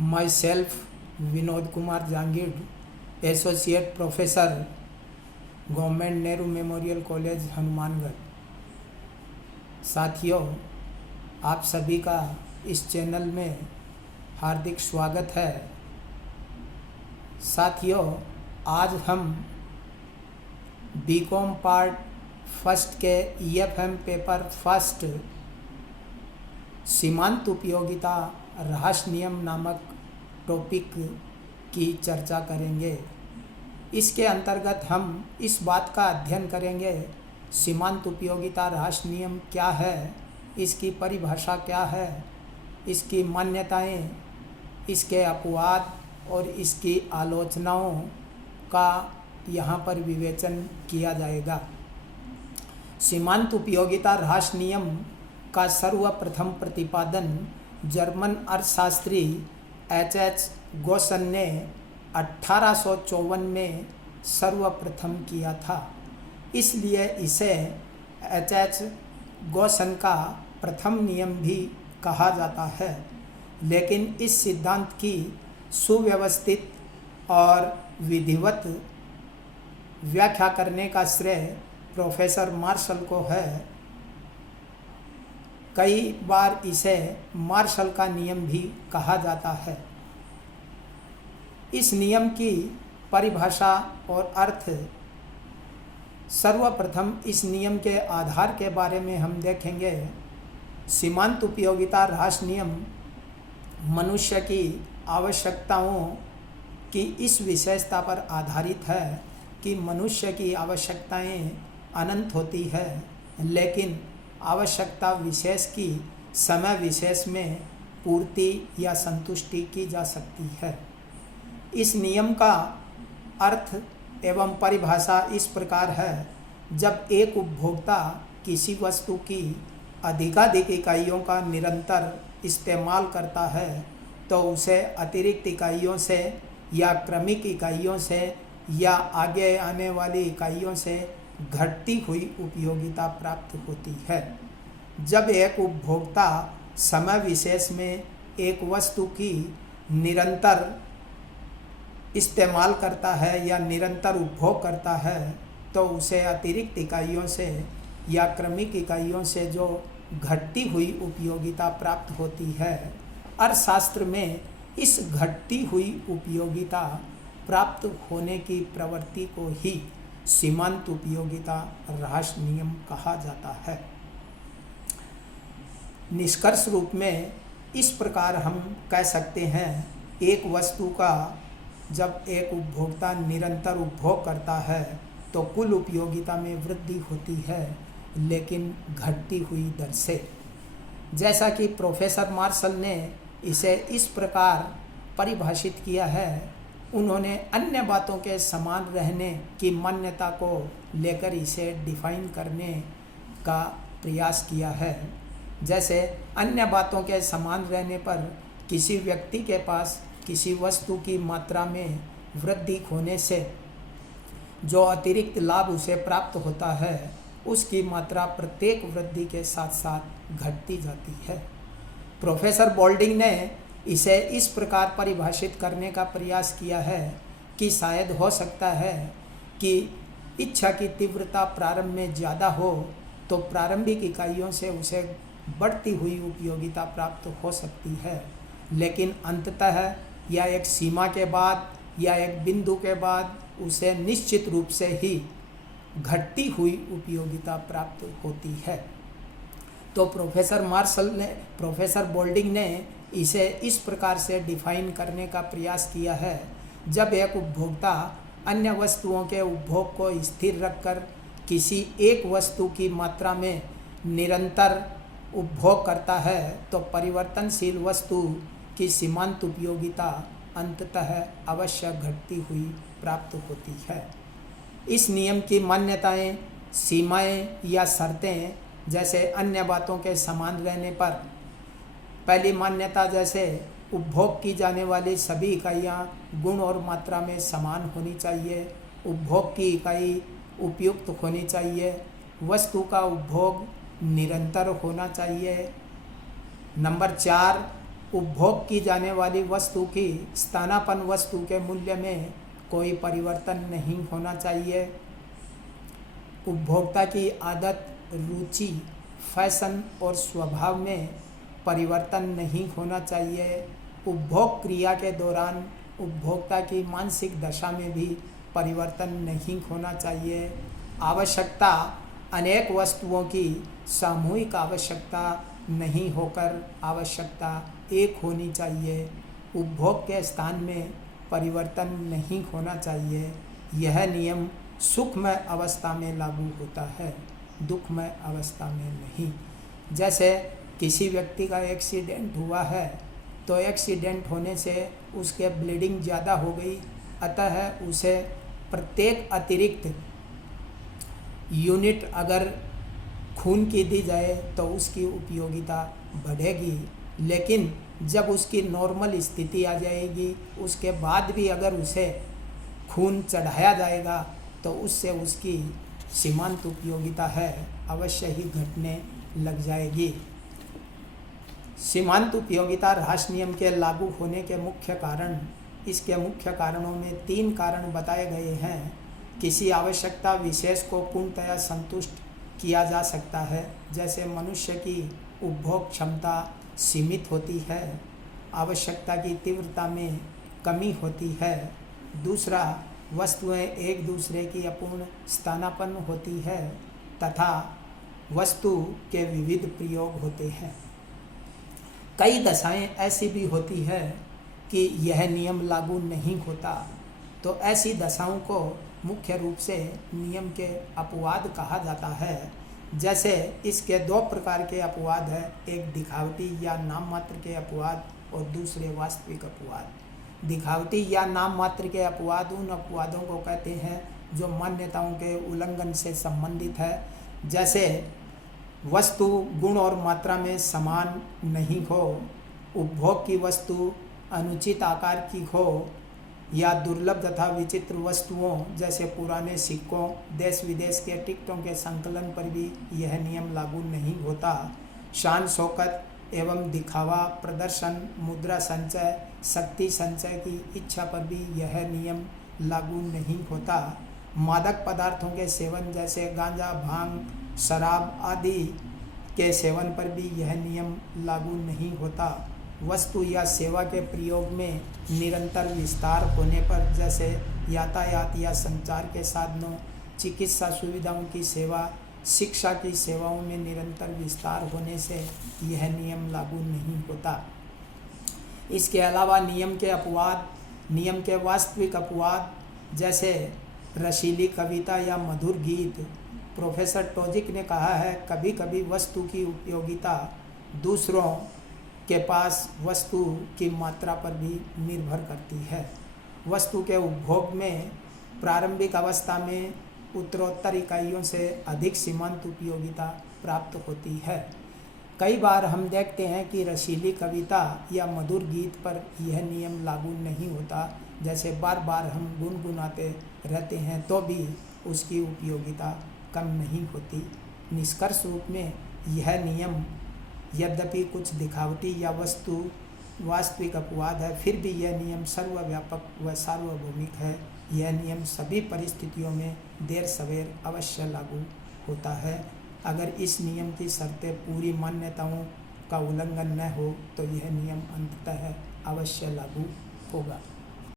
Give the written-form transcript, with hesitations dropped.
My self Vinod Kumar Jangir, associate professor, government Nehru memorial college Hanumangarh. साथियों, आप सभी का इस चैनल में हार्दिक स्वागत है। साथियों, आज हम बीकॉम पार्ट फर्स्ट के EFM पेपर फर्स्ट सीमांत उपयोगिता ह्रास नियम नामक टॉपिक की चर्चा करेंगे। इसके अंतर्गत हम इस बात का अध्ययन करेंगे सीमांत उपयोगिता ह्रास नियम क्या है, इसकी परिभाषा क्या है, इसकी मान्यताएं, इसके अपवाद और इसकी आलोचनाओं का यहाँ पर विवेचन किया जाएगा। सीमांत उपयोगिता ह्रास नियम का सर्वप्रथम प्रतिपादन जर्मन अर्थशास्त्री H.H. गोसन ने 1854 में सर्वप्रथम किया था। इसलिए इसे H.H. गोसन का प्रथम नियम भी कहा जाता है। लेकिन इस सिद्धांत की सुव्यवस्थित और विधिवत व्याख्या करने का श्रेय प्रोफेसर मार्शल को है। कई बार इसे मार्शल का नियम भी कहा जाता है। इस नियम की परिभाषा और अर्थ, सर्वप्रथम इस नियम के आधार के बारे में हम देखेंगे। सीमांत उपयोगिता ह्रास नियम मनुष्य की आवश्यकताओं की इस विशेषता पर आधारित है कि मनुष्य की आवश्यकताएं अनंत होती है, लेकिन आवश्यकता विशेष की समय विशेष में पूर्ति या संतुष्टि की जा सकती है। इस नियम का अर्थ एवं परिभाषा इस प्रकार है: जब एक उपभोक्ता किसी वस्तु की अधिकाधिक इकाइयों का निरंतर इस्तेमाल करता है तो उसे अतिरिक्त इकाइयों से या क्रमिक इकाइयों से या आगे आने वाली इकाइयों से घटती हुई उपयोगिता प्राप्त होती है। जब एक उपभोक्ता समय विशेष में एक वस्तु की निरंतर इस्तेमाल करता है या निरंतर उपभोग करता है तो उसे अतिरिक्त इकाइयों से या क्रमिक इकाइयों से जो घटती हुई उपयोगिता प्राप्त होती है। अर्थशास्त्र में इस घटती हुई उपयोगिता प्राप्त होने की प्रवृत्ति को ही सीमांत उपयोगिता ह्रास नियम कहा जाता है। निष्कर्ष रूप में इस प्रकार हम कह सकते हैं, एक वस्तु का जब एक उपभोक्ता निरंतर उपभोग करता है तो कुल उपयोगिता में वृद्धि होती है, लेकिन घटती हुई दर से। जैसा कि प्रोफेसर मार्शल ने इसे इस प्रकार परिभाषित किया है, उन्होंने अन्य बातों के समान रहने की मान्यता को लेकर इसे डिफाइन करने का प्रयास किया है। जैसे अन्य बातों के समान रहने पर किसी व्यक्ति के पास किसी वस्तु की मात्रा में वृद्धि होने से जो अतिरिक्त लाभ उसे प्राप्त होता है, उसकी मात्रा प्रत्येक वृद्धि के साथ साथ घटती जाती है। प्रोफेसर बोल्डिंग ने इसे इस प्रकार परिभाषित करने का प्रयास किया है कि शायद हो सकता है कि इच्छा की तीव्रता प्रारंभ में ज़्यादा हो तो प्रारंभिक इकाइयों से उसे बढ़ती हुई उपयोगिता प्राप्त हो सकती है, लेकिन अंततः या एक सीमा के बाद या एक बिंदु के बाद उसे निश्चित रूप से ही घटती हुई उपयोगिता प्राप्त होती है। तो प्रोफेसर बोल्डिंग ने इसे इस प्रकार से डिफाइन करने का प्रयास किया है: जब एक उपभोक्ता अन्य वस्तुओं के उपभोग को स्थिर रखकर किसी एक वस्तु की मात्रा में निरंतर उपभोग करता है तो परिवर्तनशील वस्तु की सीमांत उपयोगिता अंततः अवश्य घटती हुई प्राप्त होती है। इस नियम की मान्यताएं, सीमाएं या शर्तें, जैसे अन्य बातों के समान रहने पर, पहली मान्यता जैसे उपभोग की जाने वाली सभी इकाइयाँ गुण और मात्रा में समान होनी चाहिए, उपभोग की इकाई उपयुक्त होनी चाहिए, वस्तु का उपभोग निरंतर होना चाहिए। नंबर 4, उपभोग की जाने वाली वस्तु की स्थानापन्न वस्तु के मूल्य में कोई परिवर्तन नहीं होना चाहिए। उपभोक्ता की आदत, रुचि, फैशन और स्वभाव में परिवर्तन नहीं होना चाहिए। उपभोग क्रिया के दौरान उपभोक्ता की मानसिक दशा में भी परिवर्तन नहीं होना चाहिए। आवश्यकता अनेक वस्तुओं की सामूहिक आवश्यकता नहीं होकर आवश्यकता एक होनी चाहिए। उपभोग के स्थान में परिवर्तन नहीं होना चाहिए। यह नियम सुखमय अवस्था में लागू होता है, दुखमय अवस्था में नहीं। जैसे किसी व्यक्ति का एक्सीडेंट हुआ है तो एक्सीडेंट होने से उसके ब्लीडिंग ज़्यादा हो गई, अतः उसे प्रत्येक अतिरिक्त यूनिट अगर खून की दी जाए तो उसकी उपयोगिता बढ़ेगी। लेकिन जब उसकी नॉर्मल स्थिति आ जाएगी, उसके बाद भी अगर उसे खून चढ़ाया जाएगा तो उससे उसकी सीमांत उपयोगिता है अवश्य ही घटने लग जाएगी। सीमांत उपयोगिता ह्रास नियम के लागू होने के मुख्य कारण, इसके मुख्य कारणों में 3 कारण बताए गए हैं। किसी आवश्यकता विशेष को पूर्णतया संतुष्ट किया जा सकता है, जैसे मनुष्य की उपभोग क्षमता सीमित होती है, आवश्यकता की तीव्रता में कमी होती है। दूसरा, वस्तुएं एक दूसरे की अपूर्ण स्थानापन्न होती है तथा वस्तु के विविध प्रयोग होते हैं। कई दशाएं ऐसी भी होती है कि यह नियम लागू नहीं होता, तो ऐसी दशाओं को मुख्य रूप से नियम के अपवाद कहा जाता है। जैसे इसके 2 प्रकार के अपवाद हैं, एक दिखावटी या नाम मात्र के अपवाद और दूसरे वास्तविक अपवाद। दिखावटी या नाम मात्र के अपवाद उन अपवादों को कहते हैं जो मान्यताओं के उल्लंघन से संबंधित है। जैसे वस्तु गुण और मात्रा में समान नहीं हो, उपभोग की वस्तु अनुचित आकार की हो, या दुर्लभ तथा विचित्र वस्तुओं जैसे पुराने सिक्कों, देश विदेश के टिकटों के संकलन पर भी यह नियम लागू नहीं होता। शान शौकत एवं दिखावा, प्रदर्शन, मुद्रा संचय, शक्ति संचय की इच्छा पर भी यह नियम लागू नहीं होता। मादक पदार्थों के सेवन जैसे गांजा, भांग, शराब आदि के सेवन पर भी यह नियम लागू नहीं होता। वस्तु या सेवा के प्रयोग में निरंतर विस्तार होने पर, जैसे यातायात या संचार के साधनों, चिकित्सा सुविधाओं की सेवा, शिक्षा की सेवाओं में निरंतर विस्तार होने से यह नियम लागू नहीं होता। इसके अलावा नियम के अपवाद, नियम के वास्तविक अपवाद जैसे रसीली कविता या मधुर गीत। प्रोफेसर टोजिक ने कहा है, कभी कभी वस्तु की उपयोगिता दूसरों के पास वस्तु की मात्रा पर भी निर्भर करती है। वस्तु के उपभोग में प्रारंभिक अवस्था में उत्तरोत्तर इकाइयों से अधिक सीमांत उपयोगिता प्राप्त होती है। कई बार हम देखते हैं कि रसीली कविता या मधुर गीत पर यह नियम लागू नहीं होता, जैसे बार बार हम गुनगुनाते रहते हैं तो भी उसकी उपयोगिता कम नहीं होती। निष्कर्ष रूप में यह नियम यद्यपि कुछ दिखावटी या वस्तु वास्तविक अपवाद है, फिर भी यह नियम सर्वव्यापक व सार्वभौमिक है। यह नियम सभी परिस्थितियों में देर सवेर अवश्य लागू होता है। अगर इस नियम की शर्तें पूरी मान्यताओं का उल्लंघन न हो तो यह नियम अंततः अवश्य लागू होगा।